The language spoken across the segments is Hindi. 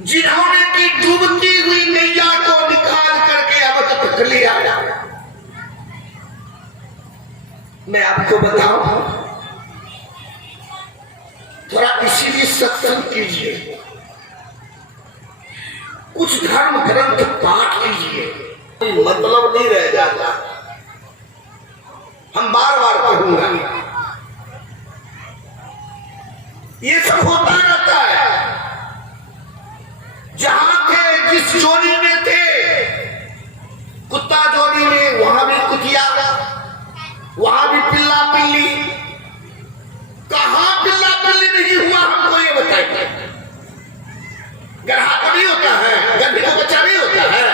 जिन्होंने की डूबती हुई नैया को निकाल करके अब तक लिया। मैं आपको बताऊं, थोड़ा इसीलिए सत्संग कीजिए, कुछ धर्म ग्रंथ पाठ कीजिए, कोई मतलब नहीं रह जाता। हम बार बार कहूंगा, ये सब होता रहता है। जहां थे, जिस जोड़ी में थे, कुत्ता जोड़ी में, वहां भी कुतिया, वहां भी पिल्ला पिल्ली। कहां पिल्ला पिल्ली नहीं हुआ, हमको ये बताइए। गधा कभी होता है, गधी का बच्चा नहीं होता है।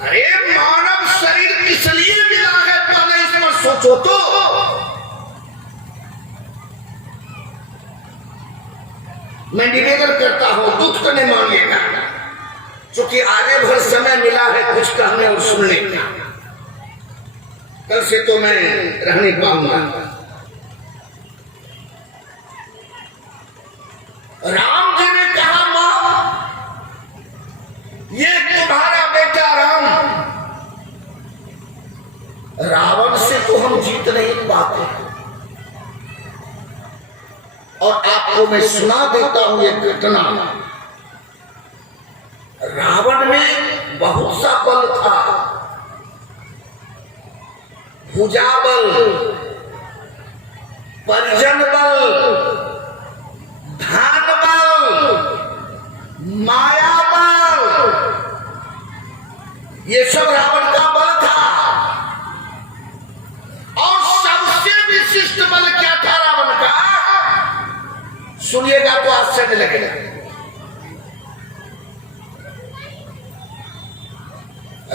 अरे मानव शरीर किस लिए मिला है, पहले इस पर सोचो तो। मैं निवेदन करता हूं, दुख तो नहीं मांगेगा, क्योंकि आगे भर समय मिला है कुछ कहने और सुनने का। कल से तो मैं रह नहीं पाऊंगा। राम जी ने कहा, मां ये तुम्हारा बेटा राम, रावण से तो हम जीत नहीं पाते। और आपको मैं सुना देता हूं एक घटना। रावण में बहुत सा बल था, भुजा बल, परिजन बल, धन बल, माया बल, ये सब रावण का बल था। और सबसे विशिष्ट बल क्या था रावण का, सुनिएगा तो आश्चर्य लगेगा।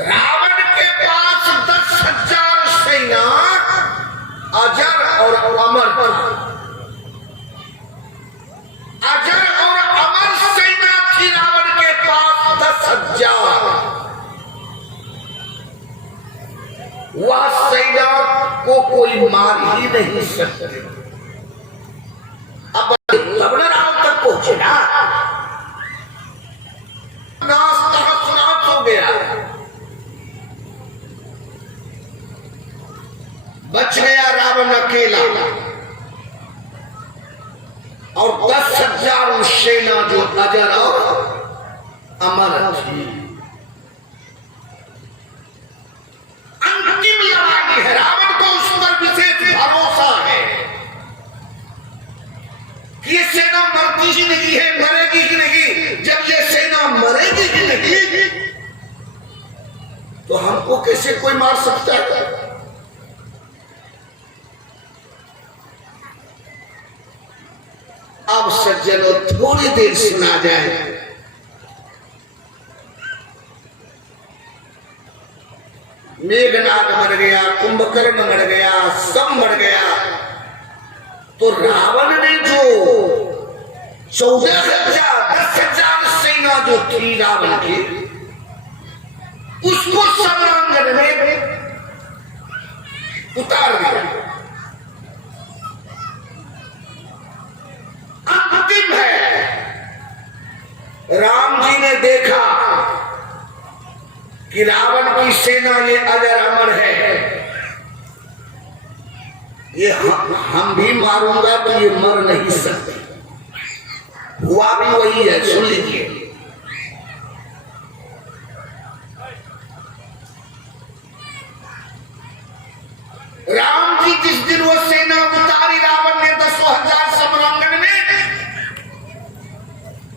रावण के पास 10,000 सेना अजर और अमर था। अजर और अमर सेना थी रावण के पास 10,000। वह सेना को कोई मार ही नहीं सकते। अब तब न रावण तक पहुंचे ना, नाश हो गया। बच गया रावण अकेला और 10,000 सेना जो अजर और अमर थी। अंतिम लड़ाई है, रावण को उस पर विशेष भरोसा है कि ये सेना मरती ही नहीं है, मरेगी ही नहीं। जब ये सेना मरेगी ही नहीं तो हमको कैसे कोई मार सकता है। अब सज्जनों थोड़ी देर सुना जाए। मेघनाद मर गया, कुंभकर्ण मर गया, सब मर गया, तो रावण ने जो 14,000 10,000 सेना जो थी रावण की, उसको समरांगन में उतार दिया। अंतिम है, राम जी ने देखा कि रावण की सेना ये अजर अमर है, ये हम भी मारूंगा तो ये मर नहीं सकते। हुआ भी वही है, सुन लीजिए। राम जी जिस दिन वो सेना उतारी रावण ने 10,000 समरांगन में,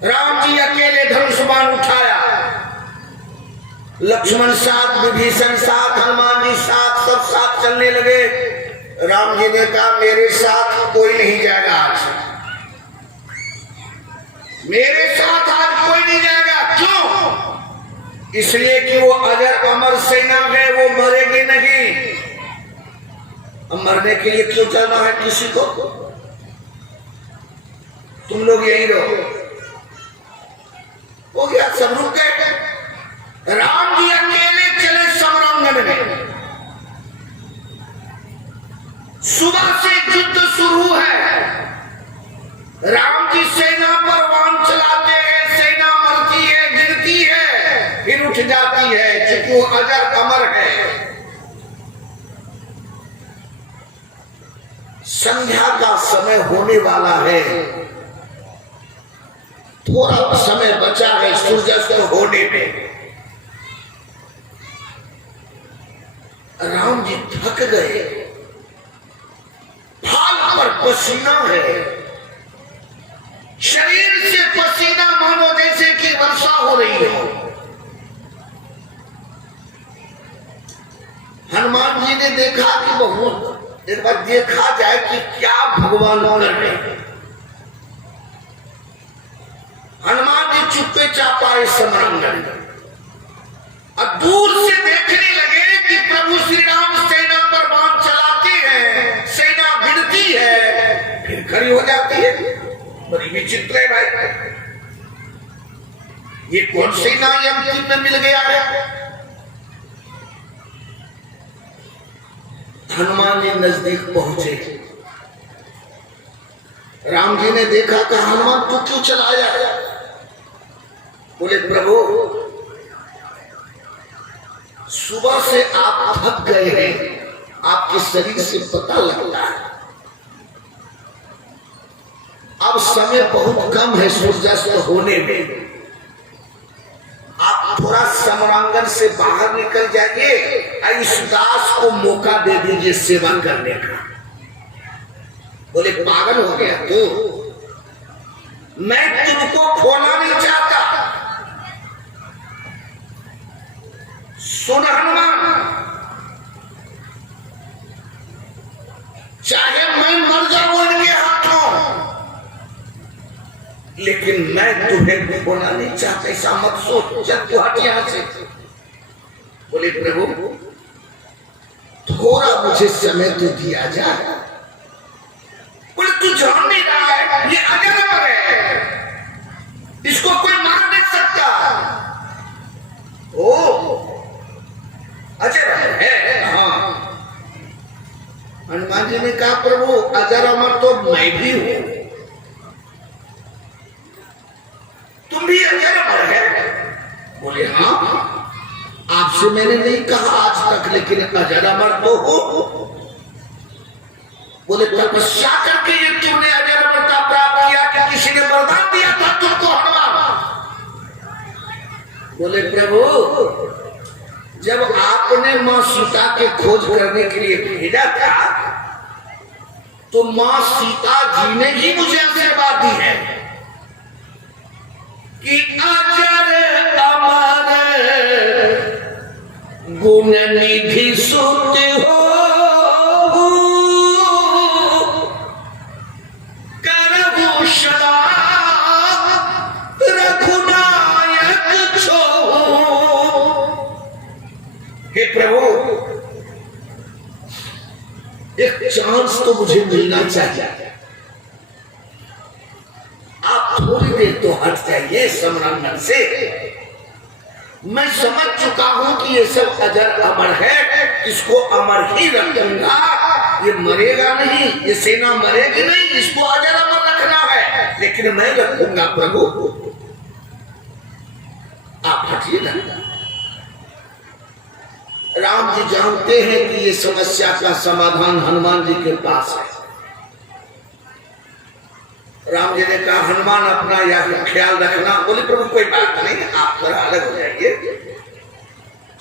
राम जी अकेले धनुष बाण उठाया, लक्ष्मण साथ, विभीषण साथ, हनुमान जी साथ, सब साथ चलने लगे। राम जी ने कहा, मेरे साथ कोई नहीं जाएगा आज, मेरे साथ आज कोई नहीं जाएगा। क्यों? इसलिए कि वो अजर अमर सेना है, वो मरेगी नहीं। मरने के लिए क्यों जाना है किसी को? तुम लोग यहीं रहो। हो गया, सब रुक गए। राम जी अकेले चले समरांगन में। सुबह से युद्ध शुरू है, राम जी सेना पर बाण चलाते उठ जाती है, क्योंकि वो अजर अमर है। संध्या का समय होने वाला है, थोड़ा समय बचा है सूर्यास्त होने में। राम जी थक गए, भाल पर पसीना है, शरीर से पसीना मानो जैसे कि वर्षा हो रही हो। हनुमान जी ने देखा कि बहुत एक बार देखा जाए कि क्या भगवान कर रहे हैं। हनुमान जी चुप्पे चाप आए समरांगण, अब दूर से देखने लगे कि प्रभु श्री राम सेना पर बाण चलाते हैं, सेना गिरती है, फिर खड़ी हो जाती है। बड़ी विचित्र है भाई, ये कौन सेना अंतिम में मिल गया है। हनुमान जी नजदीक पहुंचे, राम जी ने देखा, कहा हनुमान तू क्यों चलाया? बोले प्रभु सुबह से आप थक गए हैं, आपके शरीर से पता लगता है। अब समय बहुत कम है सूर्यास्त होने में, आप थोड़ा समरांगण से बाहर निकल जाइए, इस दास को मौका दे दीजिए सेवा करने का। बोले पागल हो गया तू, मैं तुमको खोना नहीं चाहता। सुन हनुमान, चाहे मैं मर जाऊं इनके हाथों, लेकिन मैं तुम्हें खोना नहीं चाहता, ऐसा मत सोच, जब तू हट यहां से। बोले प्रभु थोड़ा मुझे समय तो दिया जाए। बोले तू जान नहीं रहा है, ये अजर अमर है, इसको कोई मार नहीं सकता। ओ अजर है, हाँ। हनुमान जी ने कहा प्रभु अजर अमर तो मैं भी हूं, तुम भी अजर अमर है। बोले हाँ, आपसे मैंने नहीं कहा आज तक, लेकिन अजर अमर तो हो। बोले तपस्या करके ये तुमने अजर अमरता प्राप्त किया कि किसी ने वरदान दिया था तुमको हनुमान? बोले प्रभु जब आपने मां सीता के खोज करने के लिए भेजा था, तो मां सीता जी ने ही मुझे आशीर्वाद दी है कि अजर अमर गुण निधि सुत हो, करहु सदा रघुनायक छो। हे प्रभु एक चांस तो मुझे मिलना चाहिए, आप थोड़ी देर तो हट जाइए समरांगण से। मैं समझ चुका हूं कि ये सब अजर अमर है, इसको अमर ही रखूंगा, ये मरेगा नहीं, ये सेना मरेगी नहीं, इसको अजर अमर रखना है, लेकिन मैं रखूंगा। प्रभु आप हटिए ना। राम जी जानते हैं कि ये समस्या का समाधान हनुमान जी के पास है। राम जी ने कहा हनुमान अपना या ख्याल रखना। बोले प्रभु कोई बात नहीं, आप थोड़ा अलग हो जाइए।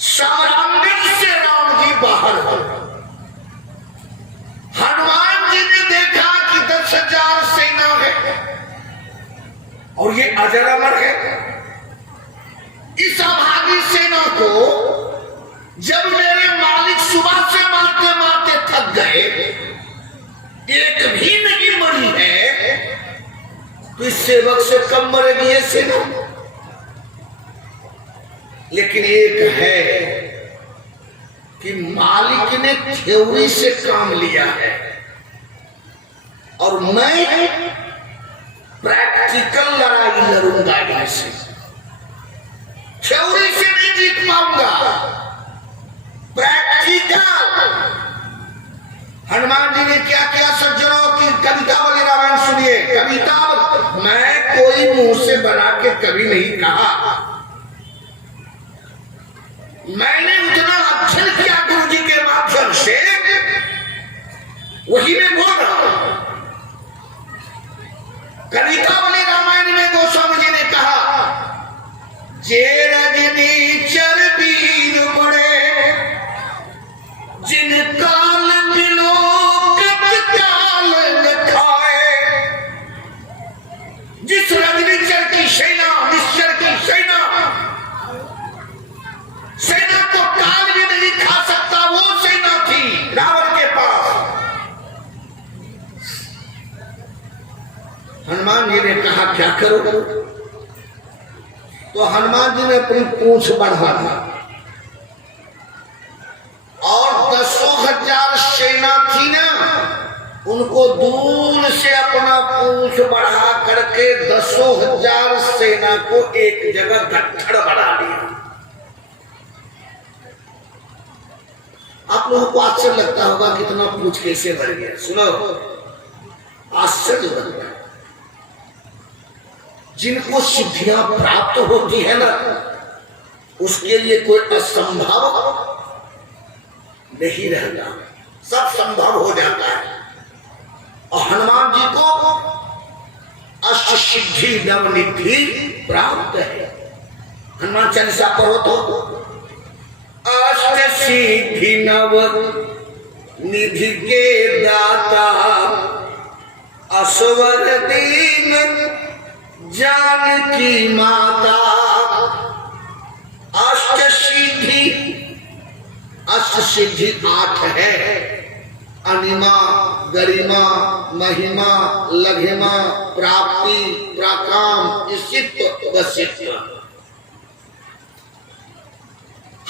समरांगण से राम जी बाहर हो, हनुमान जी ने देखा कि 10,000 सेना है और ये अजर अमर है। इस अभागी सेना को जब मेरे मालिक सुबह से मारते मारते थक गए, एक भी नहीं मरी है, तो इस सेवक से कम मरेगी ये सेना। लेकिन एक है कि मालिक ने थ्योरी से काम लिया है और मैं प्रैक्टिकल लड़ाई लड़ूंगा इनसे। थ्योरी से नहीं जीत पाऊंगा, प्रैक्टिकल। हनुमान जी ने क्या क्या सज्जनों की कविता बोली, रामायण सुनिए। कविता मैं कोई मुंह से बना के कभी नहीं कहा, मैंने उतना अध्ययन किया गुरु जी के माध्यम से, वही मैं बोल रहा हूं। कविता वाले रामायण में गोस्वामी जी ने कहा, जे रजनी चर वीर बड़े जिन काल बिलोकत काल खाए। जिस रजनीचर की सेना, निश्चर की सेना को काल भी नहीं खा सकता, वो सेना थी रावण के पास। हनुमान जी ने कहा क्या करो, तो हनुमान जी ने अपनी पूंछ बढ़ा दी और 10,000 सेना थी ना, उनको दूर से अपना पूंछ बढ़ा करके 10,000 सेना को एक जगह गट्ठड़ बना लिया। आप लोगों को आश्चर्य लगता होगा कितना पूंछ कैसे बढ़ गया। सुनो, आश्चर्य लगता है। जिनको सिद्धियां प्राप्त होती है ना, उसके लिए कोई असंभव नहीं रहता, सब संभव हो जाता है। और हनुमान जी को अष्ट सिद्धि नवनिधि प्राप्त है। हनुमान चालीसा पढ़ो तो, अष्ट सिद्धि नव निधि के दाता असवर दीन जानकी माता। अष्ट सिद्धि 8 है, अनिमा, गरिमा, महिमा, लघिमा, प्राप्ति, प्राकाम, इसित्व, वसित्व।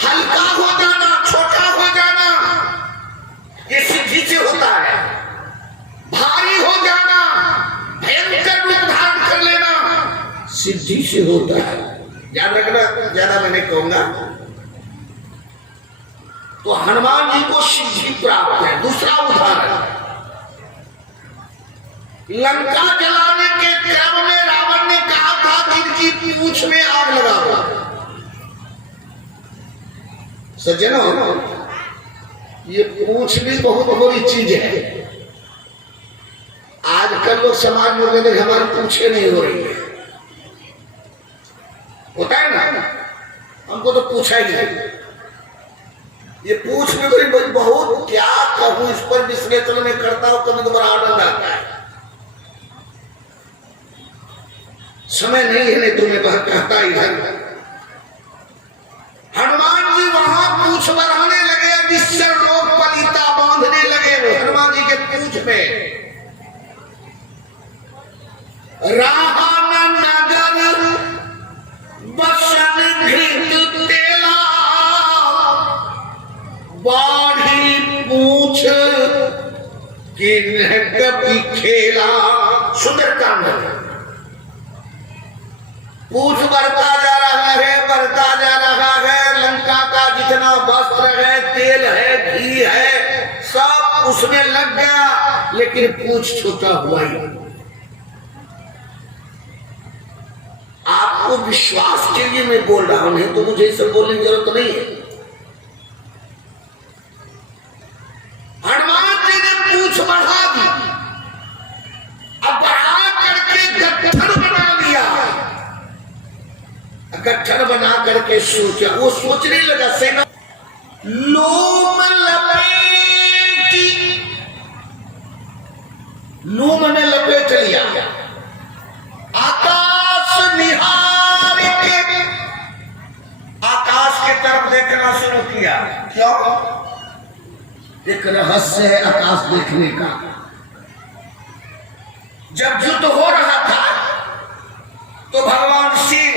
हल्का हो जाना, छोटा हो जाना, ये सिद्धि से होता है। भारी हो जाना, भयंकर रूप धारण कर लेना, सिद्धि से होता है। याद रखना, ज्यादा मैं नहीं कहूंगा। तो हनुमान जी को सिद्धि प्राप्त है। दूसरा उदाहरण, लंका जलाने के क्रम में रावण ने कहा था कि इनकी पूंछ में आग लगा दो। सज्जनों, ये पूंछ भी बहुत बड़ी चीज है। आजकल लोग समाज में कहते हमारी पूंछे नहीं हो रही है, होता है ना, हमको तो पूछा ही नहीं। ये पूछ में कोई बहुत क्या कहूं, इस पर विश्लेषण में करता हूं, कभी कभार आनंद आता है। समय नहीं है, नहीं तुम्हें वह कहता इधर। हनुमान जी वहां पूछ बढ़ाने लगे, निश्चर लोग पलिता बांधने लगे हनुमान जी के पूछ में। राहन नगर बसन घृत तेला बाढ़ी पूछ किन्ह कपि खेला। सुंदरकांड। पूछ बढ़ता जा रहा है, बढ़ता जा रहा है। लंका का जितना वस्त्र है, तेल है, घी है, सब उसमें लग गया, लेकिन पूछ छोटा हुआ ही। आपको विश्वास के लिए मैं बोल रहा हूं, नहीं तो मुझे इसे बोलने की जरूरत नहीं है। हनुमान जी ने पूछ बढ़ा दी, अब बढ़ा करके गट्ठर बना लिया। गट्ठर बना करके सोचा, वो सोचने लगा सेना लोम लपेटी, लोम में लपेट लिया। आकाश निहार के, आकाश की तरफ देखना शुरू किया। क्यों? एक रहस्य है आकाश देखने का। जब युद्ध हो रहा था तो भगवान शिव,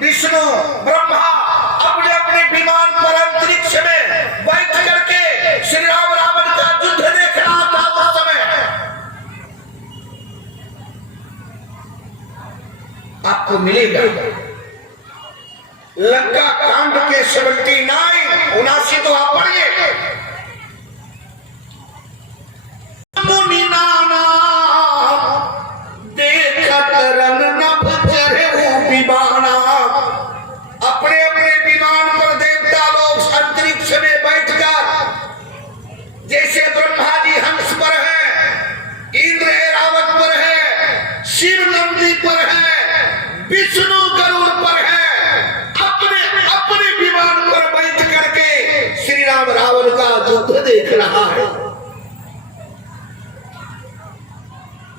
विष्णु, ब्रह्मा अपने अपने विमान पर अंतरिक्ष में बैठ करके श्री राम रावण का युद्ध देख रहा था। उस समय आपको मिलेगा लंका कांड के 79 तो आप पढ़िए। मुनि नाना देखत रन नभ चढ़े विमाना, अपने अपने विमान पर देवता लोग पृथ्वी पर है, विष्णु गरुड़ पर है। अपने अपने विमान पर बैठ करके श्री राम रावण का युद्ध देख रहा है।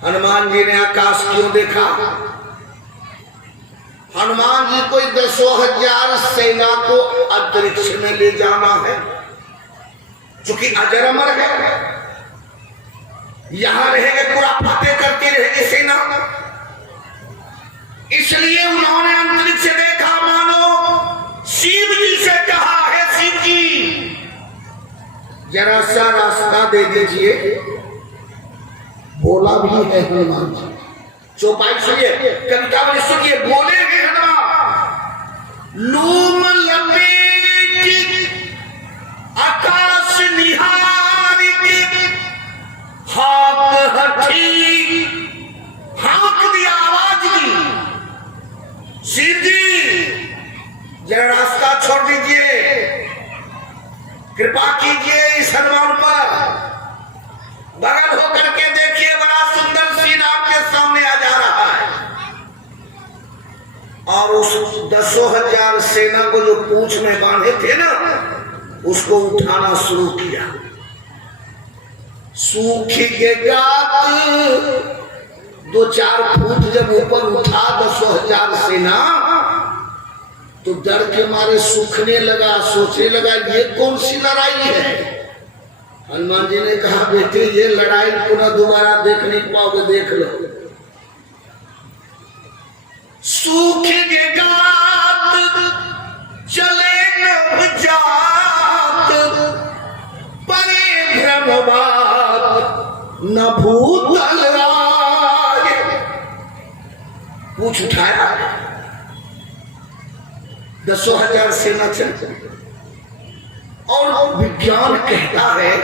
हनुमान जी ने आकाश क्यों देखा? हनुमान जी को 10,000 सेना को अंतरिक्ष में ले जाना है, चूंकि अजर अमर है, यहां रहेंगे, पूरा फतेह करती रहेगी सेना। इसलिए उन्होंने अंतरिक्ष देखा, मानो शिव जी से कहा है, शिव जी जरा सा रास्ता दे दीजिए। बोला भी है हनुमान जी, चौपाई सुनिए, कविता में सुनिए, बोले हैं हनुमान, लूम लपेट आकाश निहारी के, हाथ हठी, हाँक दिया, आवाज दी, शिव जी जरा रास्ता छोड़ दीजिए, कृपा कीजिए इस हनुमान पर। बगल होकर के देखिए, बड़ा सुंदर सीन आपके सामने आ जा रहा है। और उस 10,000 सेना को जो पूंछ में बांधे थे ना, उसको उठाना शुरू किया। सूखी के गात 2-4 फुट जब ऊपर उठा 10,000 सेना, तो डर के मारे सूखने लगा, सोचने लगा ये कौन सी लड़ाई है। हनुमान जी ने कहा, बेटे ये लड़ाई पुनः दोबारा देख नहीं पाओगे, देख लो। सूखे के गात चले नवजात, परे ब्रह्मवात न भूतल राय। पूछ उठाया, 10,000 सेना चल, और विज्ञान कहता है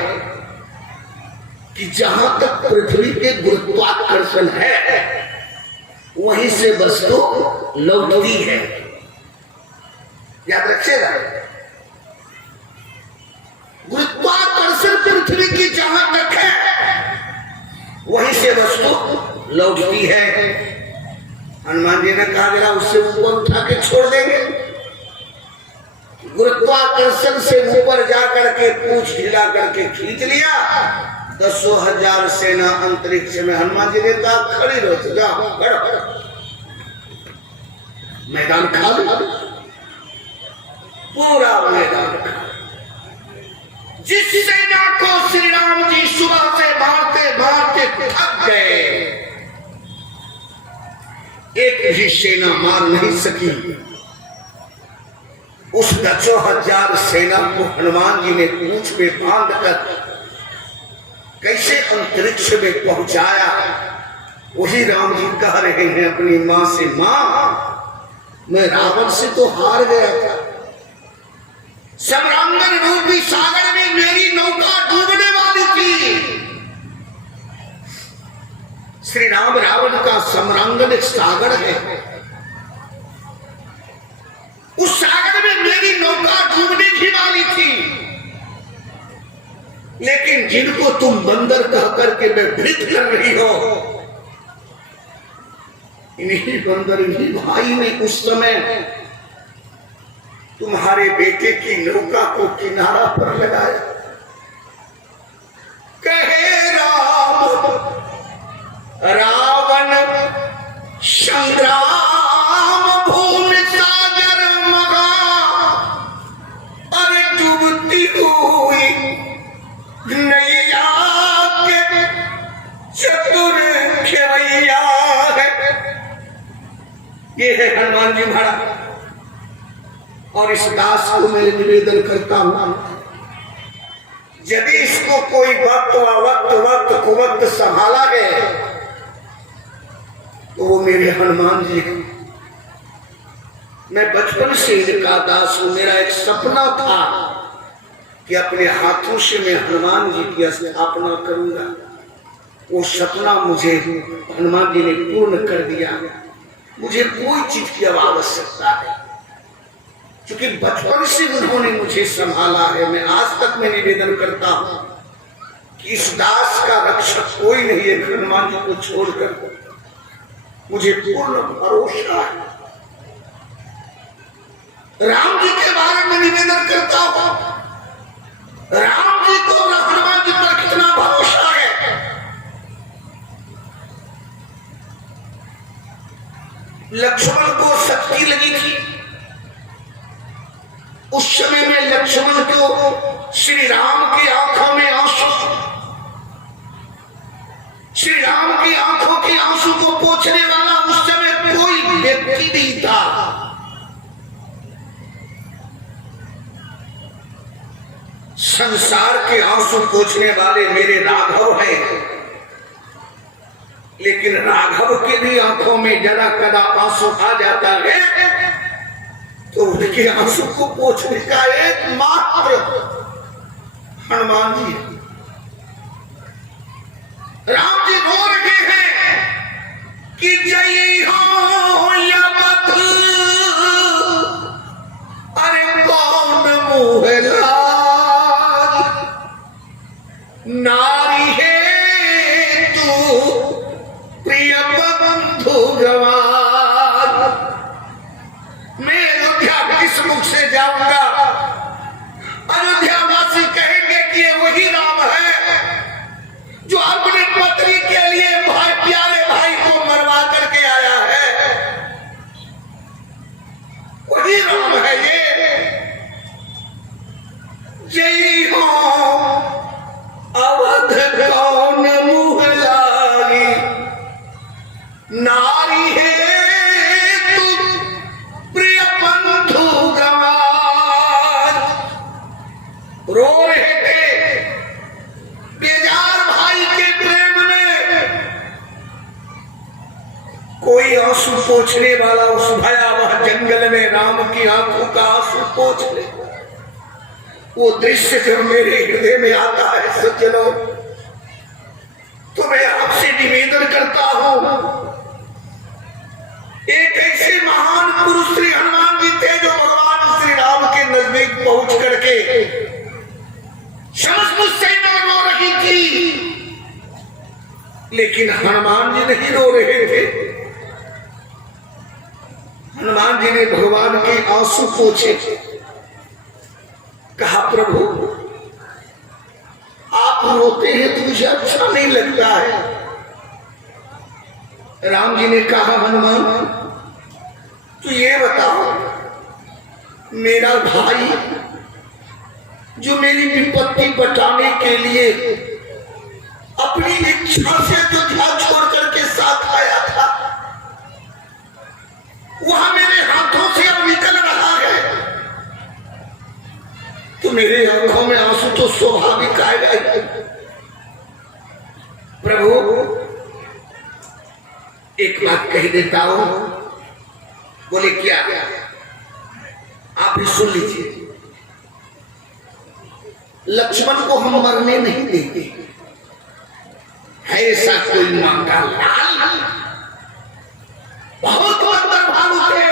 कि जहां तक पृथ्वी के गुरुत्वाकर्षण है, वहीं से वस्तु लौटती है। याद रखिएगा, गुरुत्वाकर्षण पृथ्वी की जहां तक है, वहीं से वस्तु लौटती है। हनुमान जी ने कहा, जरा उससे ऊपर उठा के छोड़ देंगे। गुरुत्वाकर्षण से ऊपर जाकर के पूंछ ढीला करके खींच लिया, 10,000 सेना अंतरिक्ष में। हनुमान जी ने कहा, खड़ी रहो, जाओ, मैदान खाली, पूरा मैदान खाली। जिस सेना को श्री राम जी सुबह से मारते मारते थक गए, एक भी सेना मार नहीं सकी। उस 10,000 सेना को हनुमान जी ने पूंछ में बांध कर कैसे अंतरिक्ष में पहुंचाया। वही राम जी कह रहे हैं अपनी मां से, मां मैं रावण से तो हार गया था, सम्रांगण रूपी सागर में मेरी नौका डूबने वाली थी। श्री राम रावण का सम्रांगण एक सागर है, उस सागर में मेरी नौका डूबने की वाली थी, लेकिन जिनको तुम बंदर कह करके व्यवहित कर रही हो, इन्हीं बंदर ही भाई ने उस समय तुम्हारे बेटे की नौका को किनारा पर लगाया। कहे राम रावण संग्राम भूमि सागर मगा, अरे डूबती हुई नैया के चतुर खेवैया है। ये है हनुमान जी महाराज। और इस दास को मैं निवेदन करता हूं, यदि इसको कोई वक्त संभाला है तो वो मेरे हनुमान जी हैं। मैं बचपन से इनका दास हूं। मेरा एक सपना था कि अपने हाथों से मैं हनुमान जी की स्थापना करूंगा। वो सपना मुझे हनुमान जी ने पूर्ण कर दिया। मुझे कोई चीज की अब आवश्यकता है, क्योंकि बचपन से उन्होंने मुझे संभाला है। मैं आज तक मैं निवेदन करता हूं कि इस दास का रक्षक कोई नहीं है हनुमान जी को छोड़कर। मुझे पूर्ण भरोसा है। राम जी के बारे में निवेदन करता हूं, राम जी को हनुमान जी पर कितना भरोसा है। लक्ष्मण को शक्ति लगी थी, उस समय में लक्ष्मण को श्री राम की आंखों में आंसू, श्री राम की आंखों के आंसू को पोंछने वाला उस समय कोई व्यक्ति नहीं था। संसार के आंसू पोंछने वाले मेरे राघव हैं, लेकिन राघव के भी आंखों में जरा कदा आंसू आ जाता है तो उनके आंसू को पोंछने का एकमात्र हनुमान जी है। राम जी रो रहे हैं कि जय हो या मत, अरे कौन मोहला नारी है तू प्रिय बंधु गवार। मैं अयोध्या किस मुख से जाऊंगा? अयोध्या वासी कहेंगे कि ये वही राम है जो अपनी पत्नी के लिए भाई प्यारे भाई को मरवा करके आया है, वही राम है ये। जय हो अवध कौन मुँह लागी, नारी है तू प्रिय बंधु गवार। रो रहे थे बेजार भाई के प्रेम में, कोई आंसू पोंछने वाला उस भयावह जंगल में राम की आंखों का आंसू पोंछ ले। वो दृश्य जब मेरे हृदय में आता है सज्जनों, तो मैं आपसे निवेदन करता हूं, एक ऐसे महान पुरुष श्री हनुमान जी थे जो भगवान श्री राम के नजदीक पहुंच करके समस्त सेना रो रही थी, लेकिन हनुमान जी नहीं रो रहे थे। हनुमान जी ने भगवान के आंसू पोंछे, कहा प्रभु आप रोते हैं तो मुझे अच्छा नहीं लगता है। राम जी ने कहा हनुमान तो ये बताओ, मेरा भाई जो मेरी विपत्ति बचाने के लिए अपनी इच्छा से अयोध्या छोड़ करके साथ आया था, वहां मेरे हाथों से अब निकल रहा है, तो मेरे आंखों में आंसू तो स्वाभाविक आएगा। प्रभु एक बात कह देता हूं। बोले क्या? आप भी सुन लीजिए, लक्ष्मण को हम मरने नहीं देते। ऐसा कोई मां का लाल, बहुत बंदर भालू थे,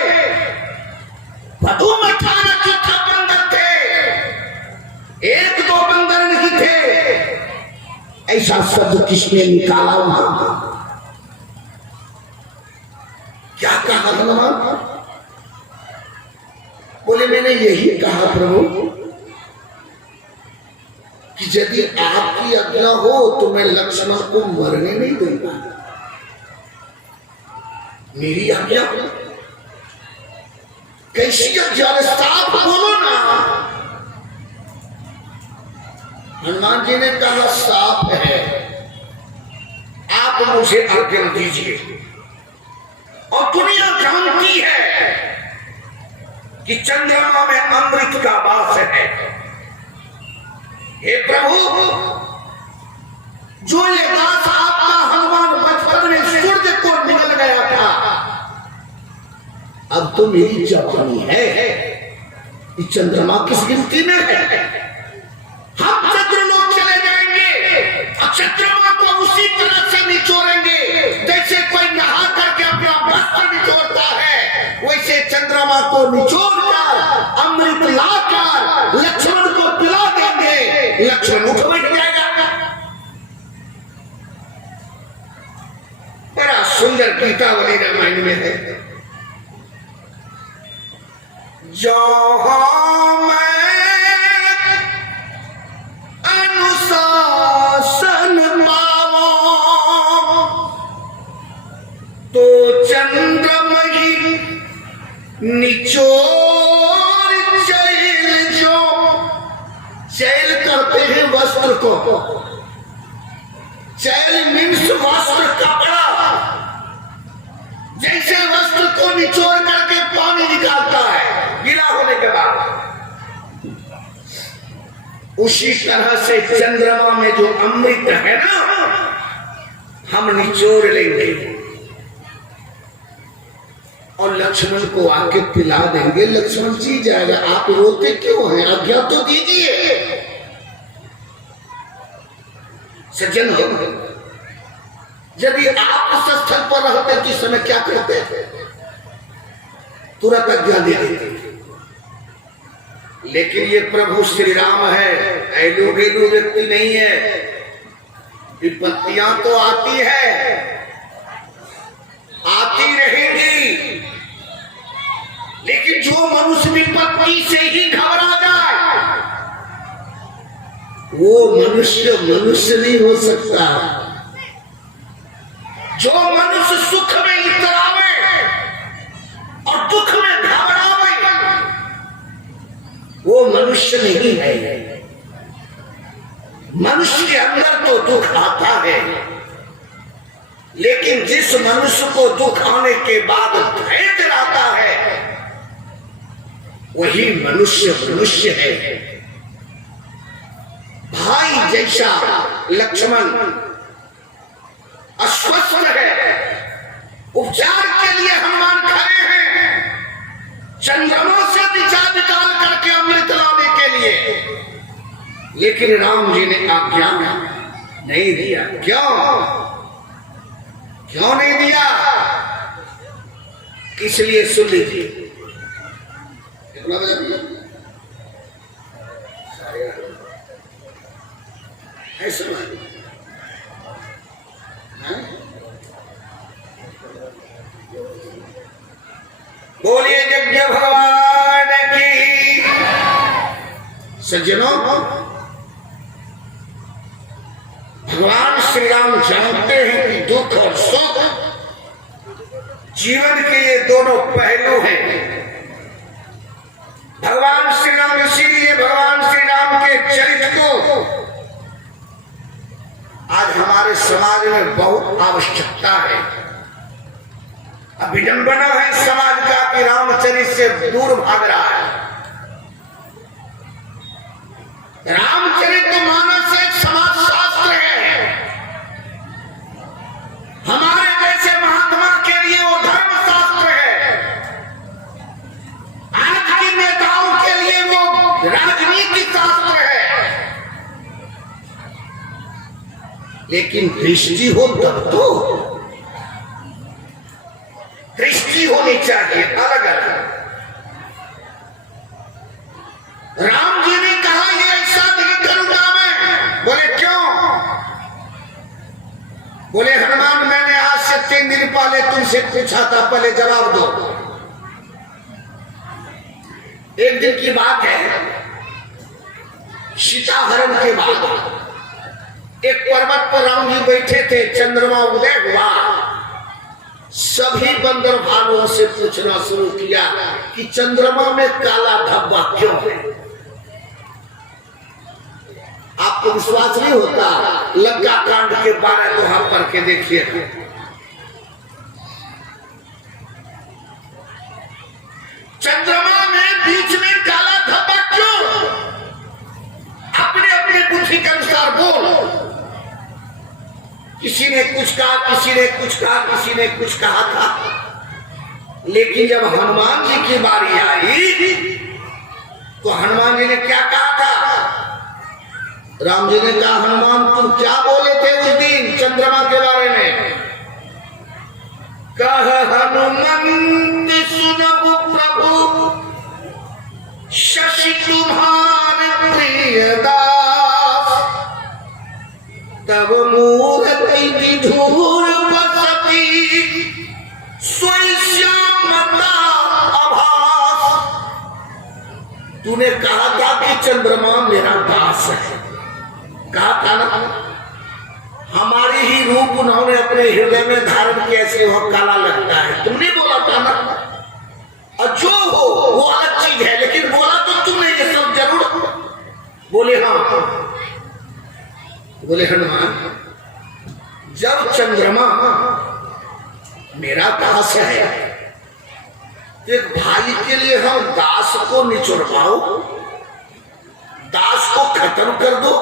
बधू मठाना चौथा बंदर थे, एक दो बंदर नहीं थे। ऐसा शब्द किसने निकाला वहां? क्या कहा हनुमान? बोले मैंने यही कहा प्रभु कि यदि आपकी आज्ञा हो तो मैं लक्ष्मण को मरने नहीं दूंगा। मेरी आज्ञा? कैसी आज्ञा? साफ बोलो ना। हनुमान जी ने कहा साफ है, आप मुझे आज्ञा दीजिए। और दुनिया जानती है कि चंद्रमा में अमृत का वास है। हे प्रभु, जो ये दास आपका हनुमान बचपन में सूर्य को निकल गया था, अब तो मेरी जवानी है कि चंद्रमा किस गिनती में है। हम चंद्रलोक चले जाएंगे, चंद्रमा को उसी तरह से निचोड़ेंगे जैसे कोई नहा करके अपना वस्त्र निचोड़ता है, वैसे चंद्रमा को निचोड़कर अमृत लाकर लक्ष्मण को पिला देंगे। लक्ष्मण उठ बैठ जाएगा। बड़ा सुंदर गीतावली रामायण में है। जो मैं अनुशासन पावो तो चंद्रमहि निचोर चैल, जो चैल करते हैं वस्त्र को, चैल मीन्स वस्त्र कपड़ा, जैसे वस्त्र को निचोड़ करके पानी निकालता है गीला होने के बाद, उसी तरह से चंद्रमा में जो अमृत है ना, हम निचोड़ लेंगे और लक्ष्मण को आके पिला देंगे। लक्ष्मण जी जाएगा, आप रोते क्यों हैं, आज्ञा तो दीजिए। सज्जन हो, यदि आप उस स्थल पर रहते किस समय क्या करते थे, तुरंत आज्ञा दे देते। लेकिन ये प्रभु श्री राम है, ऐलो गेलू व्यक्ति नहीं है। विपत्तियां तो आती है, आती रहेगी, लेकिन जो मनुष्य विपत्ति से ही घबरा जाए वो मनुष्य नहीं हो सकता। जो मनुष्य सुख में इतरावे और दुख में घबरावे वो मनुष्य नहीं है। मनुष्य के अंदर तो दुख आता है, लेकिन जिस मनुष्य को दुख आने के बाद धैर्य आता है वही मनुष्य है। भाई जैसा लक्ष्मण अस्वस्थ है, उपचार के लिए हनुमान खड़े हैं, चंद्रमा से निकाल करके अमृत लाने के लिए, लेकिन राम जी ने आज्ञा नहीं दिया। क्यों नहीं दिया? इसलिए सुन लीजिए। बोलिए यज्ञ भगवान की। सज्जनों, भगवान श्री राम जानते हैं कि दुख और सुख जीवन के ये दोनों पहलू हैं। भगवान श्री राम, इसीलिए भगवान श्री राम के चरित्र को आज हमारे समाज में बहुत आवश्यकता है। विडंबना है समाज का कि रामचरित्र से दूर भाग रहा है। रामचरित्र मानस एक समाज शास्त्र है। हमारे जैसे महात्मा के लिए वो धर्म शास्त्र है। आज के नेताओं के लिए वो राजनीति शास्त्र है। लेकिन दृष्टि हो तब तो दृष्टि होनी चाहिए अलग अलग। राम जी ने कहा ये ऐसा नहीं करूंगा मैं। बोले क्यों? बोले हनुमान, मैंने आज से 3 दिन पहले तुमसे पूछा था, पहले जवाब दो। एक दिन की बात है, सीताहरण के बाद एक पर्वत पर राम जी बैठे थे, चंद्रमा उदय हुआ। सभी बंदर भालुओं से पूछना शुरू किया कि चंद्रमा में काला धब्बा क्यों है। आपको विश्वास नहीं होता? लंका कांड के 12 दोहा पढ़ के देखिए। चंद्रमा में बीच में काला धब्बा क्यों? अपने अपने बुद्धि के अनुसार बोल। किसी ने कुछ कहा, किसी ने कुछ कहा, किसी ने कुछ कहा था। लेकिन जब हनुमान जी की बारी आई तो हनुमान जी ने क्या कहा था? राम जी ने कहा, हनुमान तुम क्या बोले थे उस दिन चंद्रमा के बारे में? कह हनुमंत सुनहु प्रभु शशि तुम्हारे प्रिय दास, तब मूर्ति धूर बसती तूने कहा था कि चंद्रमा मेरा दास है, कहा था ना, हमारी ही रूप उन्होंने अपने हृदय में धारण किया, ऐसे वो काला लगता है, तुमने बोला था ना। और जो हो वो अलग चीज है, लेकिन बोला तो तुमने ये सब जरूर। बोले हाँ। बोले हनुमान, जब चंद्रमा मेरा दास है, एक भाई के लिए हम दास को निचुड़वाओ, दास को खत्म कर दो।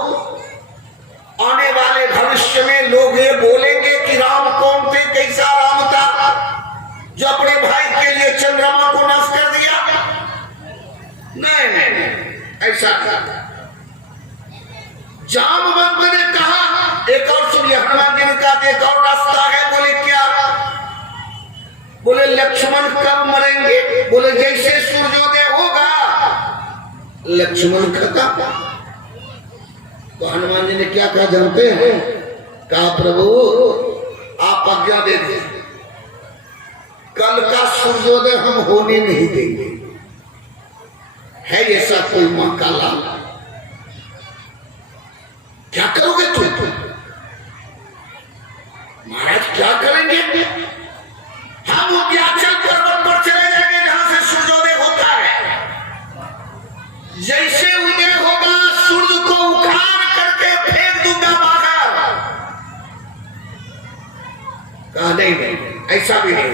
आने वाले भविष्य में लोग ये बोलेंगे कि राम कौन थे, कैसा राम था जो अपने भाई के लिए चंद्रमा को नष्ट कर दिया। नहीं नहीं नहीं, ऐसा जामवंत ने कहा। एक और सुनिए, हनुमान जी ने कहा एक और रास्ता है। बोले क्या? बोले लक्ष्मण कब मरेंगे? बोले जैसे सूर्योदय होगा लक्ष्मण खत्म। तो हनुमान जी ने क्या कहा जानते हैं? कहा प्रभु आप आज्ञा दे दें, कल का सूर्योदय हम होने नहीं देंगे। है ऐसा कोई मां का लाल? क्या करोगे तुम? महाराज क्या करेंगे? हम विंध्याचल पर्वत पर चले जाएंगे जहां से सूर्योदय होता है। जैसे उदय होगा सूर्य को उखाड़ करके फेंक दूंगा बाहर। कहा नहीं नहीं, ऐसा भी नहीं,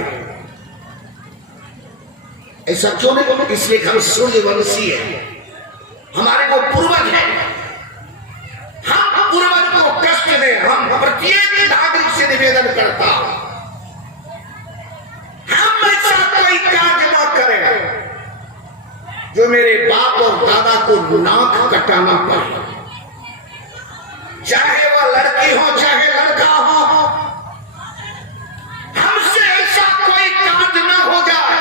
ऐसा क्यों नहीं? इसलिए हम सूर्यवंशी है, हमारे वो पूर्वज है। हम पूर्वज को कष्ट दें, हम प्रत्येक नागरिक से निवेदन करता हूं, हम ऐसा कोई कार्य न करें जो मेरे बाप और दादा को नाक कटाना पड़े, चाहे वह लड़की हो चाहे लड़का हो। हमसे ऐसा कोई कार्य न हो जाए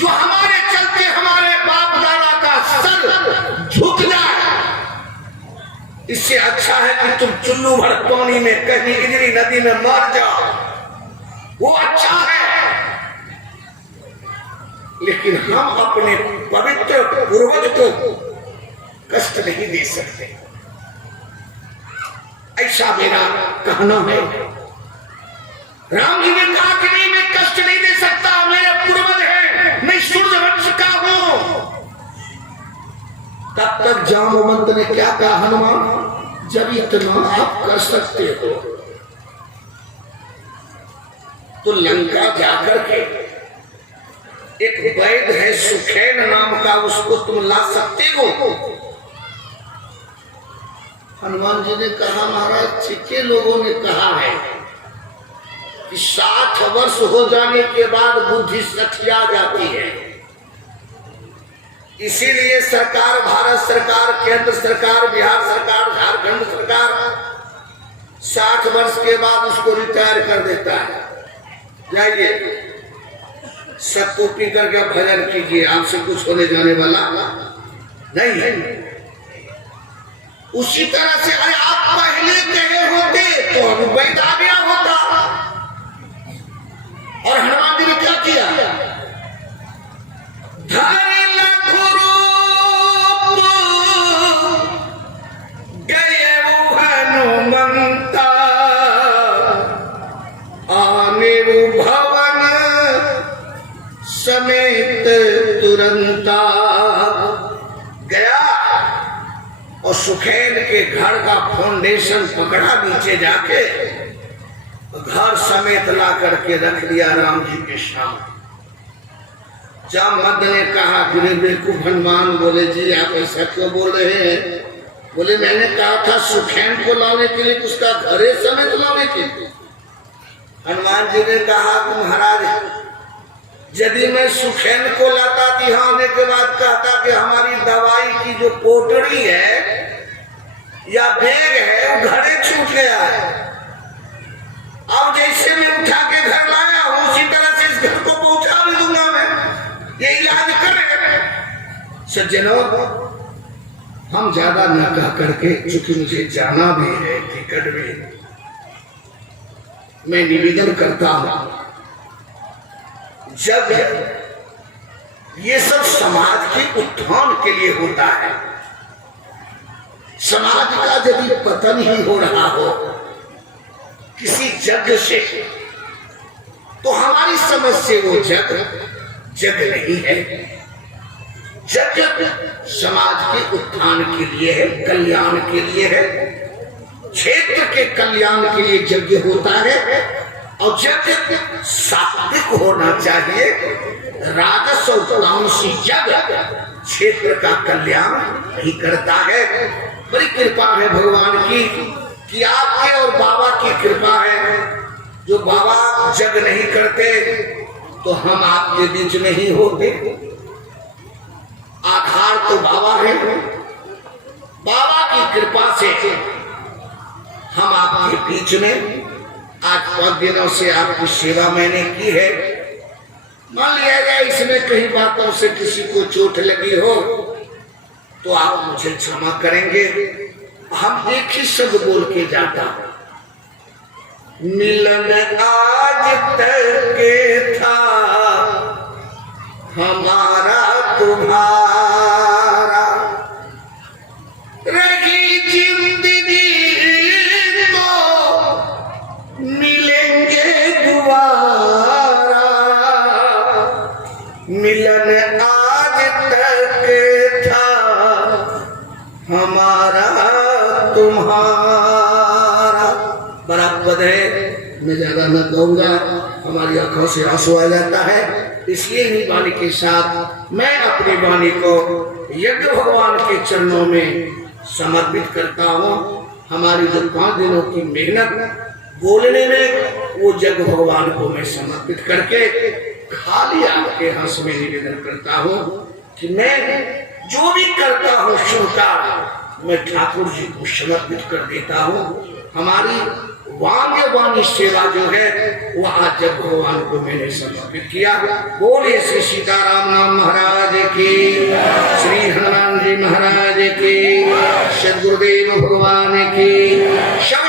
जो हमारे चलते हमारे बाप दादा का सर झुक जाए। इससे अच्छा है कि तुम चुल्लू भर पानी में कहीं इजरी नदी में मर जाओ, वो अच्छा है। लेकिन हम अपने पवित्र पूर्वज को कष्ट नहीं दे सकते, ऐसा मेरा कहना है। राम जी ने कहा कि नहीं मैं कष्ट नहीं दे सकता, मेरे पूर्वज हैं, मैं सूर्यवंश का हूं। तब तक जामवंत ने क्या कहा? हनुमान जब इतना आप कर सकते हो तो लंका जाकर के एक वैद्य है सुखैन नाम का, उसको तुम ला सकते हो। हनुमान जी ने कहा महाराज चिके लोगों ने कहा है कि 60 वर्ष हो जाने के बाद बुद्धि सठिया जाती है, इसीलिए सरकार, भारत सरकार, केंद्र सरकार, बिहार सरकार, झारखंड सरकार 60 वर्ष के बाद उसको रिटायर कर देता है। जाइए सत्तू पी करके भजन कीजिए, आपसे कुछ होने जाने वाला नहीं है। उसी तरह से अरे आप पहले कहे होते तो अनुबैध आ गया होता। और हनुमान जी ने क्या किया? गए हनुमंता आने भवन समेत तुरंता। गया और सुखैन के घर का फाउंडेशन पकड़ा, नीचे जाके घर समेत ला करके रख दिया राम जी के सामने। जामवंत ने कहा कि बेवकूफ हनुमान, बोले जी आप ऐसा क्यों बोल रहे हैं? बोले मैंने कहा था सुखैन को लाने के लिए, उसका घरे समेत लाने के लिए। हनुमान जी ने कहा कि महाराज यदि मैं सुखैन को लाता थी आने के बाद कहता कि हमारी दवाई की जो पोटड़ी है या बैग है वो घरे छूट गया है, अब जैसे मैं उठा के घर लाया हूं उसी तरह से इस घर को पहुंचा भी दूंगा, मैं ये इलाज करें। सज्जनों हम ज्यादा न कह करके, चूंकि मुझे जाना भी है, टिकट भी, मैं निवेदन करता हूं जब ये सब समाज के उत्थान के लिए होता है। समाज का यदि पतन ही हो रहा हो किसी जग से, तो हमारी समझ से वो जग नहीं है। जग समाज के उत्थान के लिए है, कल्याण के लिए है, क्षेत्र के कल्याण के लिए यज्ञ होता है। और यज्ञ सात्विक होना चाहिए। राजस और तामसी यज्ञ क्षेत्र का कल्याण नहीं करता है। बड़ी कृपा है भगवान की कि आपके और बाबा की कृपा है। जो बाबा जग नहीं करते तो हम आपके बीच में ही होते। आधार तो बाबा है। बाबा की कृपा से हम आपके बीच में आज 5 दिनों से आपकी सेवा मैंने की है। मान लिया जाए इसमें कई बातों से किसी को चोट लगी हो तो आप मुझे क्षमा करेंगे। हम एक ही शब्द बोल के जाता, मिलन आज तक के था हमारा तुम्हारा, रही जिंदगी तो मिलेंगे दोबारा। मिलन आज तक था हमारा तुम्हारा। बड़ा पद है, मैं ज्यादा न कहूंगा, हमारी आंखों से आंसू आ जाता है। इसलिए ही वाणी के साथ मैं अपनी वाणी को यज्ञ भगवान के चरणों में समर्पित करता हूँ। हमारी जो 5 दिनों की मेहनत बोलने में, वो जग भगवान को मैं समर्पित करके खाली आपके हाथ में निवेदन करता हूँ कि मैं जो भी करता हूँ शुभ कार्य मैं ठाकुर जी को समर्पित कर देता हूँ। हमारी वाणी सेवा जो है वो आज जब भगवान को मैंने समर्पित किया। बोलिए श्री सीताराम नाम महाराज की, श्री हनुमान जी महाराज की, सदगुरुदेव भगवान की, सब